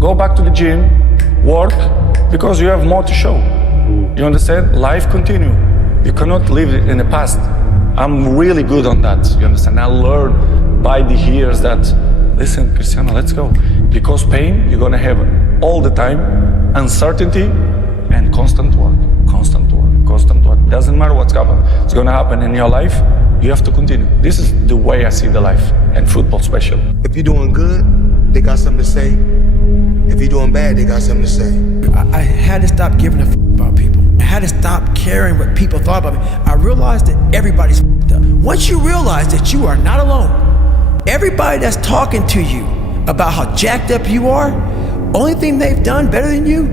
Go back to the gym, work, because you have more to show. You understand? Life continue. You cannot live in the past. I'm really good on that, you understand? I learned by the years that, listen, Cristiano, let's go. Because pain, you're gonna have all the time, uncertainty, and constant work. Doesn't matter what's gonna happen in your life, you have to continue. This is the way I see the life, and football special. If you're doing good, they got something to say. If you're doing bad, they got something to say. I had to stop giving a f about people. I had to stop caring what people thought about me. I realized that everybody's f***ed up. Once you realize that you are not alone, everybody that's talking to you about how jacked up you are, only thing they've done better than you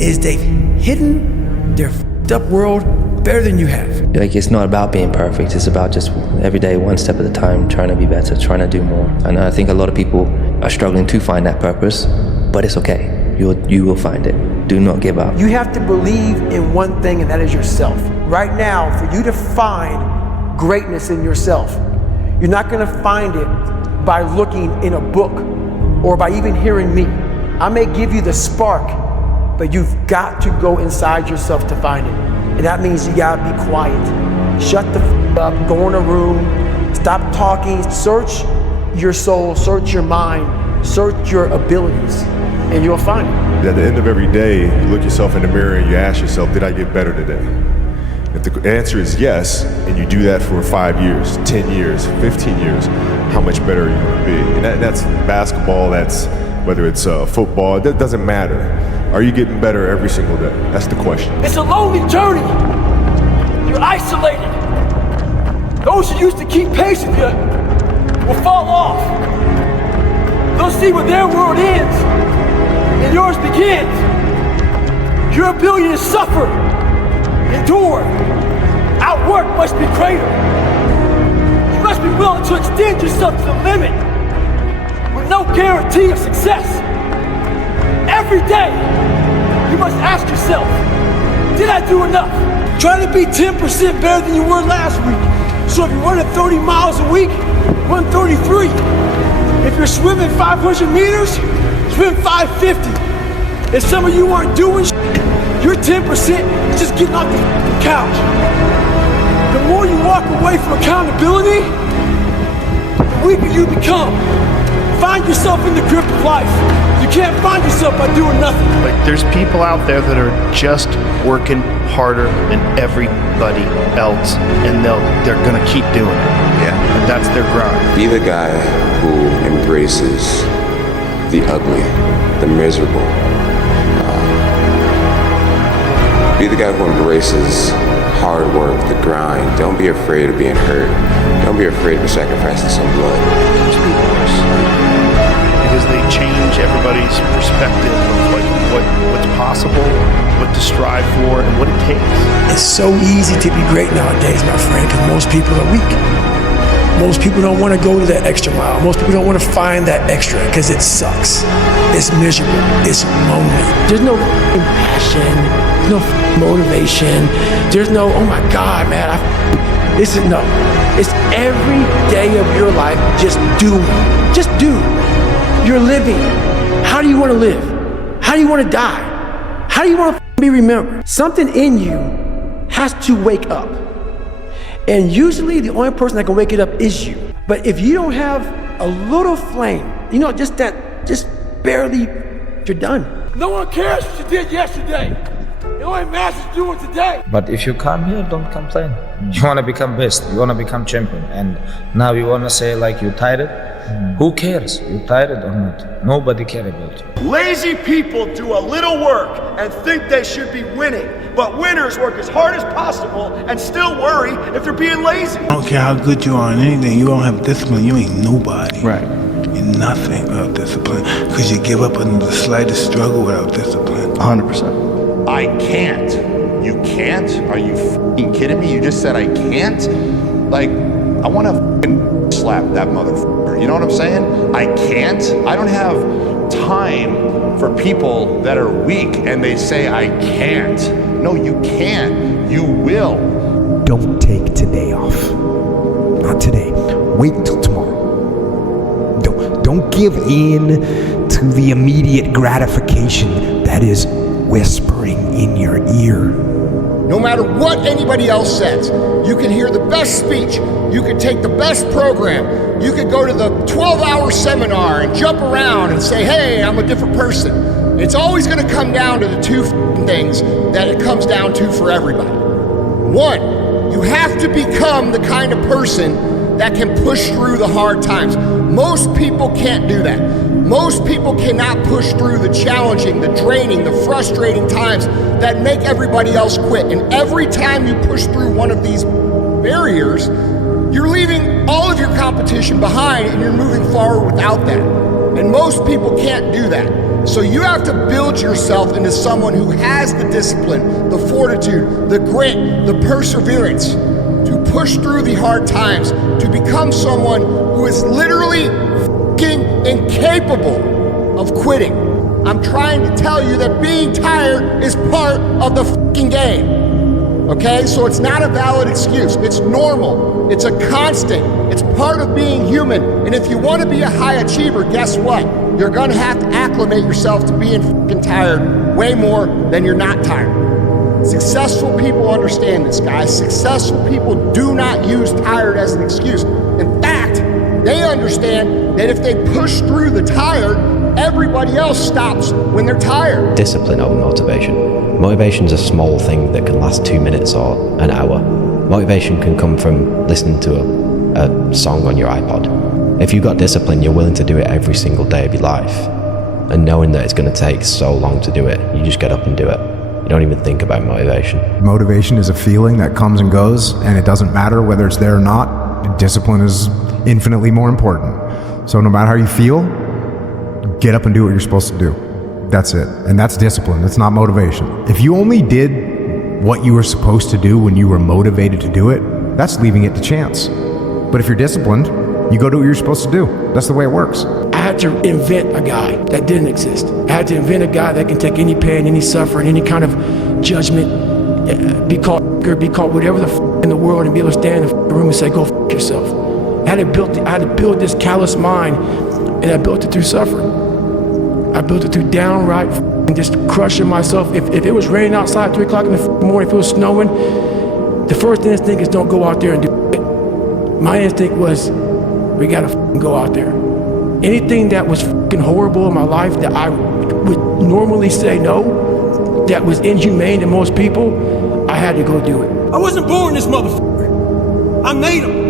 is they've hidden their f***ed up world better than you have. Like, it's not about being perfect. It's about just every day, one step at a time, trying to be better, trying to do more. And I think a lot of people are struggling to find that purpose, but it's okay. You will find it. Do not give up. You have to believe in one thing, and that is yourself. Right now, for you to find greatness in yourself, you're not gonna find it by looking in a book or by even hearing me. I may give you the spark, but you've got to go inside yourself to find it. And that means you gotta be quiet. Shut the f up, go in a room, stop talking, search your soul, search your mind, search your abilities, and you'll find it. At the end of every day, you look yourself in the mirror and you ask yourself, did I get better today? If the answer is yes, and you do that for 5 years, 10 years, 15 years, how much better are you gonna be? And that's basketball, that's whether it's football, it doesn't matter. Are you getting better every single day? That's the question. It's a lonely journey. You're isolated. Those who used to keep pace with you will fall off. They'll see where their world ends and yours begins. Your ability to suffer, endure, outwork must be greater. You must be willing to extend yourself to the limit with no guarantee of success. Every day, you must ask yourself, did I do enough? Try to be 10% better than you were last week. So if you're running 30 miles a week, run 33. If you're swimming 500 meters, swim 550. If some of you aren't doing shit, you're 10% just getting off the couch. The more you walk away from accountability, the weaker you become. Find yourself in the grip of life. You can't find yourself by doing nothing. Like, there's people out there that are just working harder than everybody else, and they're gonna keep doing it. Yeah. And that's their grind. Be the guy who embraces the ugly, the miserable. Be the guy who embraces hard work, the grind. Don't be afraid of being hurt. Don't be afraid of sacrificing some blood. Those people are sleeping because they change everybody's perspective of like what's possible, what to strive for, and what it takes. It's so easy to be great nowadays, my friend, because most people are weak. Most people don't want to go to that extra mile. Most people don't want to find that extra because it sucks. It's miserable. It's lonely. There's no passion. There's no motivation. There's no, oh my God, man. It's every day of your life, just do. Just do. You're living. How do you want to live? How do you want to die? How do you want to be remembered? Something in you has to wake up. And usually the only person that can wake it up is you. But if you don't have a little flame, just barely, you're done. No one cares what you did yesterday. It only matters what you're doing today. But if you come here, don't complain. You want to become best, you want to become champion. And now you want to say like you're tired? Who cares? You're tired or not? Nobody cares about you. Lazy people do a little work and think they should be winning. But winners work as hard as possible and still worry if they're being lazy. I don't care how good you are in anything, you don't have discipline, you ain't nobody. Right. You're nothing without discipline. Because you give up on the slightest struggle without discipline. 100%. I can't. You can't? Are you f***ing kidding me? You just said I can't? Like, I want to f***ing slap that motherfucker. You know what I'm saying? I can't. I don't have time for people that are weak and they say I can't. No, you can. You will. Don't take today off. Not today. Wait until tomorrow. Don't give in to to the immediate gratification that is whispering in your ear. No matter what anybody else says, you can hear the best speech, you can take the best program, you could go to the 12-hour seminar and jump around and say, hey, I'm a different person. It's always gonna come down to the two things that it comes down to for everybody. One, you have to become the kind of person that can push through the hard times. Most people can't do that. Most people cannot push through the challenging, the draining, the frustrating times that make everybody else quit. And every time you push through one of these barriers, you're leaving all of your competition behind and you're moving forward without that. And most people can't do that. So you have to build yourself into someone who has the discipline, the fortitude, the grit, the perseverance to push through the hard times, to become someone who is literally incapable of quitting. I'm trying to tell you that being tired is part of the fucking game. Okay, so it's not a valid excuse. It's normal. It's a constant. It's part of being human. And if you want to be a high achiever, guess what? You're gonna have to acclimate yourself to being fucking tired way more than you're not tired. Successful people understand this, guys. Successful people do not use tired as an excuse. In fact, they understand that if they push through the tired, everybody else stops when they're tired. Discipline over motivation. Motivation's a small thing that can last 2 minutes or an hour. Motivation can come from listening to a song on your iPod. If you've got discipline, you're willing to do it every single day of your life. And knowing that it's going to take so long to do it, you just get up and do it. You don't even think about motivation. Motivation is a feeling that comes and goes, and it doesn't matter whether it's there or not. Discipline is infinitely more important. So no matter how you feel, get up and do what you're supposed to do. That's it. And that's discipline. It's not motivation. If you only did what you were supposed to do when you were motivated to do it, that's leaving it to chance. But if you're disciplined, you go do what you're supposed to do. That's the way it works. I had to invent a guy that didn't exist. I had to invent a guy that can take any pain, any suffering, any kind of judgment, be called whatever the f in the world, and be able to stand in the room and say, go f yourself. I had to build this callous mind, and I built it through suffering. I built it through downright and just crushing myself. If it was raining outside 3 o'clock in the morning, if it was snowing, the first instinct is don't go out there and do it. My instinct was, we gotta go out there. Anything that was horrible in my life that I would normally say no, that was inhumane to most people, I had to go do it. I wasn't born this motherfucker. I made him.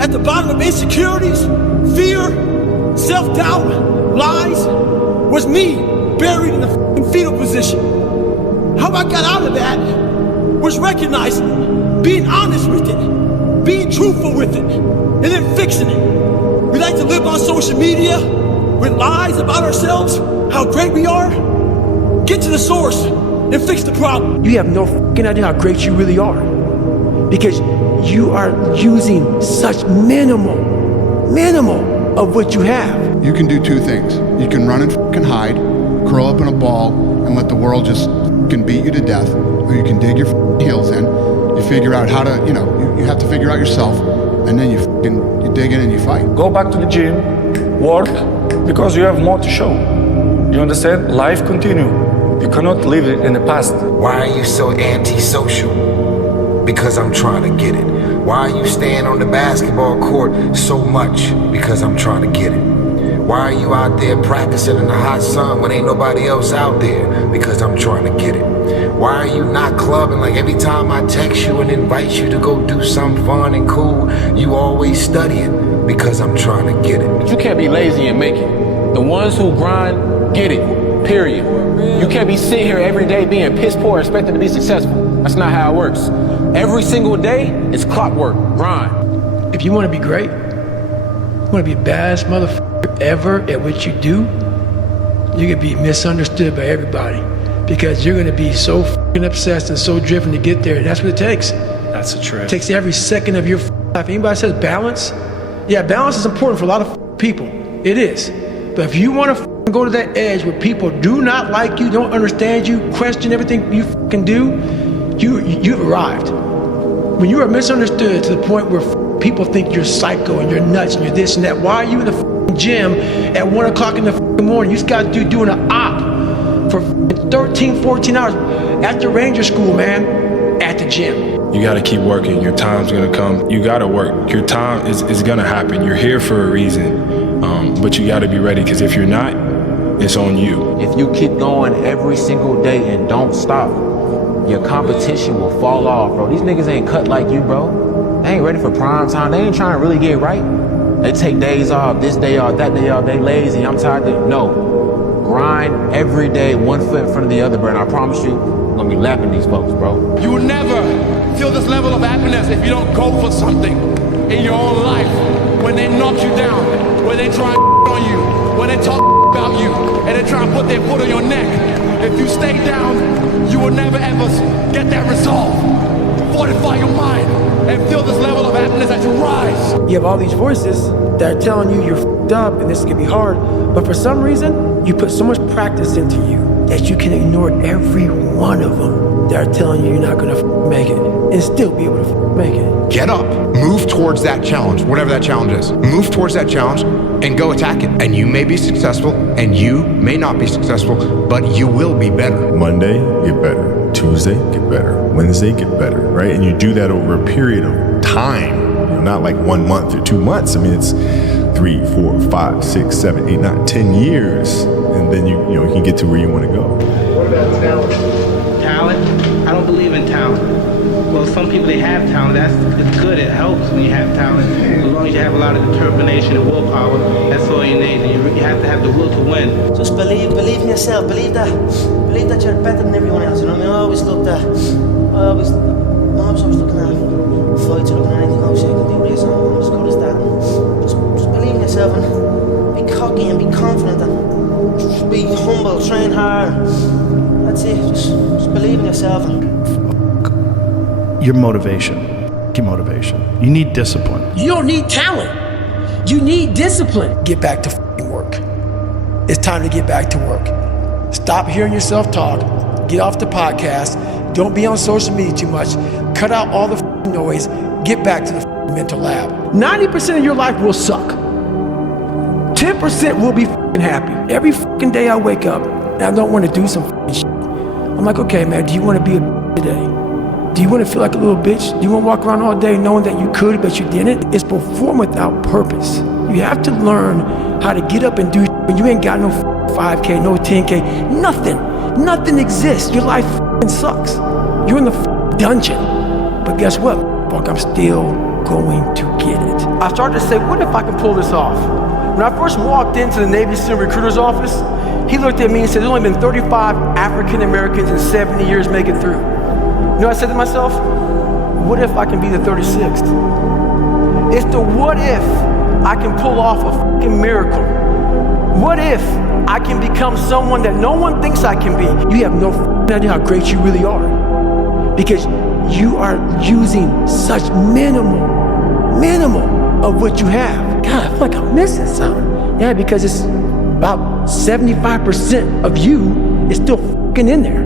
At the bottom of insecurities, fear, self-doubt, lies, was me buried in the fetal position. How I got out of that was recognizing it, being honest with it, being truthful with it, and then fixing it. We like to live on social media with lies about ourselves, how great we are. Get to the source and fix the problem. You have no fucking idea how great you really are, because you are using such minimal of what you have. You can do two things. You can run and fucking hide, curl up in a ball, and let the world just fucking beat you to death, or you can dig your fucking heels in. You figure out how to, you have to figure out yourself, and then you dig in and you fight. Go back to the gym, work, because you have more to show. You understand? Life continue. You cannot live in the past. Why are you so antisocial? Because I'm trying to get it. Why are you staying on the basketball court so much? Because I'm trying to get it. Why are you out there practicing in the hot sun when ain't nobody else out there? Because I'm trying to get it. Why are you not clubbing like every time I text you and invite you to go do something fun and cool, you always studying? Because I'm trying to get it. You can't be lazy and make it. The ones who grind, get it, period. You can't be sitting here every day being piss poor expecting to be successful. That's not how it works. Every single day, it's clockwork, grind. If you want to be great, you want to be the baddest motherfucker ever at what you do, you're going to be misunderstood by everybody, because you're going to be so fucking obsessed and so driven to get there. That's what it takes. That's a trip. It takes every second of your life. Anybody says balance? Yeah, balance is important for a lot of people. It is. But if you want to go to that edge where people do not like you, don't understand you, question everything you fucking do, you've arrived. When you are misunderstood to the point where people think you're psycho and you're nuts and you're this and that, why are you in the gym at 1 o'clock in the morning. You just got to doing an op for 13, 14 hours at the Ranger School, man, at the gym. You gotta keep working. Your time's gonna come. You gotta work. Your time is gonna happen. You're here for a reason, but you gotta be ready, because if you're not, it's on you. If you keep going every single day and don't stop, your competition will fall off, bro. These niggas ain't cut like you, bro. They ain't ready for prime time. They ain't trying to really get right. They take days off, this day off, that day off. They lazy. I'm tired. No. Grind every day, one foot in front of the other, bro. And I promise you, I'm gonna be lapping these folks, bro. You will never feel this level of happiness if you don't go for something in your own life. When they knock you down, when they try on you, when they talk about you, and they try to put their foot on your neck. If you stay down, you will never ever get that resolve. Fortify your mind and feel this level of happiness as you rise. You have all these voices that are telling you you're f***ed up and this is gonna be hard, but for some reason, you put so much practice into you that you can ignore every one of them that are telling you you're not gonna make it and still be able to make it. Get up, move towards that challenge, whatever that challenge is. Move towards that challenge and go attack it. And you may be successful and you may not be successful, but you will be better. Monday, get better. Tuesday, get better. Wednesday, get better, right? And you do that over a period of time, not like 1 month or 2 months. I mean, it's 3, 4, 5, 6, 7, 8, 9, 10 years. And then you can get to where you want to go. What about talent? Talent? I don't believe in talent. Well, some people, they have talent. It's good. It helps when you have talent. As long as you have a lot of determination and willpower, that's all you need. And you have to have the will to win. Just believe in yourself. Believe that you're better than everyone else. You know what I mean? I always looking at fights, looking at anything. Oh, shit, I can do this. I'm as good as that. Just believe in yourself and be cocky and be confident and just be humble. Train hard. That's it. Just believe in yourself. Your motivation. Your motivation. You need discipline. You don't need talent. You need discipline. Get back to f***ing work. It's time to get back to work. Stop hearing yourself talk. Get off the podcast. Don't be on social media too much. Cut out all the f***ing noise. Get back to the f***ing mental lab. 90% of your life will suck. 10% will be f***ing happy. Every f***ing day I wake up and I don't want to do some f***ing shit. I'm like, okay, man, do you want to be a today? Do you want to feel like a little bitch? Do you want to walk around all day knowing that you could, but you didn't? It's perform without purpose. You have to learn how to get up and do when you ain't got no 5K, no 10K, nothing. Nothing exists. Your life sucks. You're in the dungeon. But guess what? Fuck, I'm still going to get it. I started to say, what if I can pull this off? When I first walked into the Navy SEAL recruiter's office, he looked at me and said, there's only been 35 African Americans in 70 years make it through. You know what I said to myself? What if I can be the 36th? It's the what if I can pull off a fucking miracle. What if I can become someone that no one thinks I can be? You have no idea how great you really are. Because you are using such minimal of what you have. God, I feel like I'm missing something. Yeah, because it's about 75% of you is still fucking in there.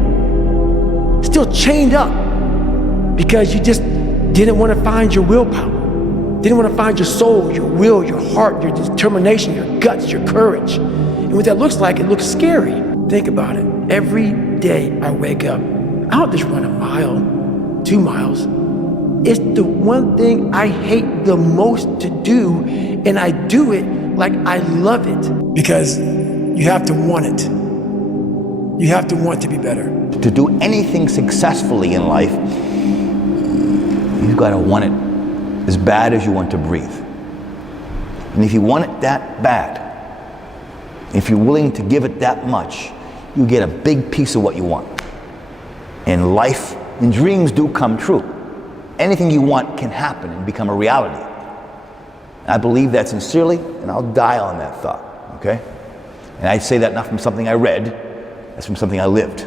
Still chained up because you just didn't want to find your willpower, didn't want to find your soul, your will, your heart, your determination, your guts, your courage. And what that looks like, it looks scary. Think about it. Every day I wake up, I don't just run a mile, 2 miles. It's the one thing I hate the most to do, and I do it like I love it because you have to want it. You have to want to be better. To do anything successfully in life, you've got to want it as bad as you want to breathe. And if you want it that bad, if you're willing to give it that much, you get a big piece of what you want. And life and dreams do come true. Anything you want can happen and become a reality. I believe that sincerely, and I'll die on that thought, okay? And I say that not from something I read, that's from something I lived.